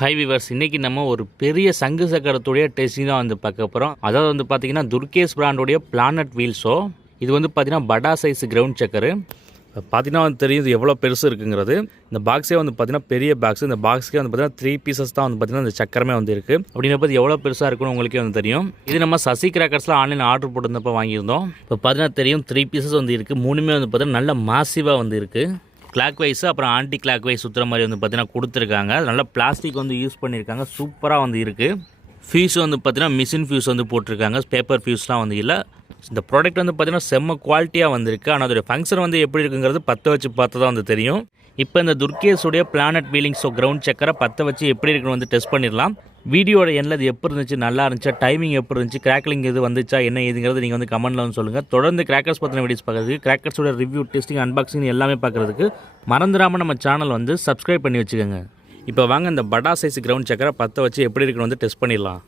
Hi viewers, இன்றைக்கி நம்ம ஒரு பெரிய சங்கு சக்கரத்துடைய டெஸ்டிங் தான் வந்து பார்க்க போகிறோம். அதாவது வந்து பார்த்திங்கன்னா துர்கேஷ் பிராண்டோடைய பிளானட் வீல் ஷோ. இது வந்து பார்த்திங்கன்னா படா சைஸ் கிரவுண்ட் சக்கரு. பார்த்திங்கன்னா வந்து தெரியும் இது எவ்வளோ பெருசு இருக்குங்கிறது. இந்த பாக்ஸே வந்து பார்த்திங்கன்னா பெரிய பாக்ஸ். இந்த பாக்ஸ்க்கே வந்து பார்த்திங்கன்னா 3 பீசஸ் தான் வந்து பார்த்திங்கன்னா இந்த சக்கரமே வந்து இருக்குது. அப்படின்றப்ப எவ்வளோ பெருசாக இருக்குன்னு உங்களுக்கே வந்து தெரியும். இது நம்ம சசி கிராக்கர்ஸில் ஆன்லைன் ஆர்டர் போட்டிருந்தப்போ வாங்கியிருந்தோம். இப்போ பார்த்திங்கன்னா தெரியும் 3 பீசஸ் வந்து இருக்குது. மூணுமே வந்து பார்த்திங்கன்னா நல்ல மாசிவாக வந்து இருக்குது. கிளாக் வைஸு அப்புறம் ஆன்டி கிளாக் வைஸ் சுற்றுற மாதிரி வந்து பார்த்தீங்கன்னா கொடுத்துருக்காங்க. நல்லா பிளாஸ்டிக் வந்து யூஸ் பண்ணியிருக்காங்க. சூப்பராக வந்து இருக்குது. ஃபியூஸ் வந்து பார்த்தீங்கன்னா மிஷின் ஃபியூஸ் வந்து போட்டிருக்காங்க. பேப்பர் ஃபியூஸ்லாம் வந்து இல்லை. இந்த ப்ராடக்ட் வந்து பார்த்தீங்கன்னா செம்ம குவாலிட்டியாக வந்துருக்கு. ஆனால் அதோடய ஃபங்க்ஷன் வந்து எப்படி இருக்குங்கிறது பற்ற வச்சு பார்த்து தான் வந்து தெரியும். இப்போ இந்த துர்கேஷுடைய பிளானட் வீலிங் ஷோ கிரவுண்ட் சக்கரை பற்ற வச்சு எப்படி இருக்குன்னு வந்து டெஸ்ட் பண்ணிடலாம். வீடியோட எண்ணில் அது எப்படி இருந்துச்சு, நல்லா இருந்துச்சா, டைமிங் எப்படி இருந்துச்சு, கிராக்லிங் இது வந்துச்சா, என்ன ஏதுங்கிறது நீங்கள் வந்து கமெண்ட்டில் வந்து சொல்லுங்கள். தொடர்ந்து கிராக்கர்ஸ் பற்றின வீடியோஸ் பார்க்குறதுக்கு, கிராக்கர்ஸோட ரிவ்யூ, டெஸ்டிங், அன்பாக்சிங் எல்லாமே பார்க்குறதுக்கு மறந்துடாமல் நம்ம சேனல் வந்து சப்ஸ்கிரைப் பண்ணி வச்சுக்கோங்க. இப்போ வாங்க இந்த படா சைஸ் கிரவுண்ட் சக்கரை பற்ற வச்சு எப்படி இருக்குன்னு வந்து டெஸ்ட் பண்ணிடலாம்.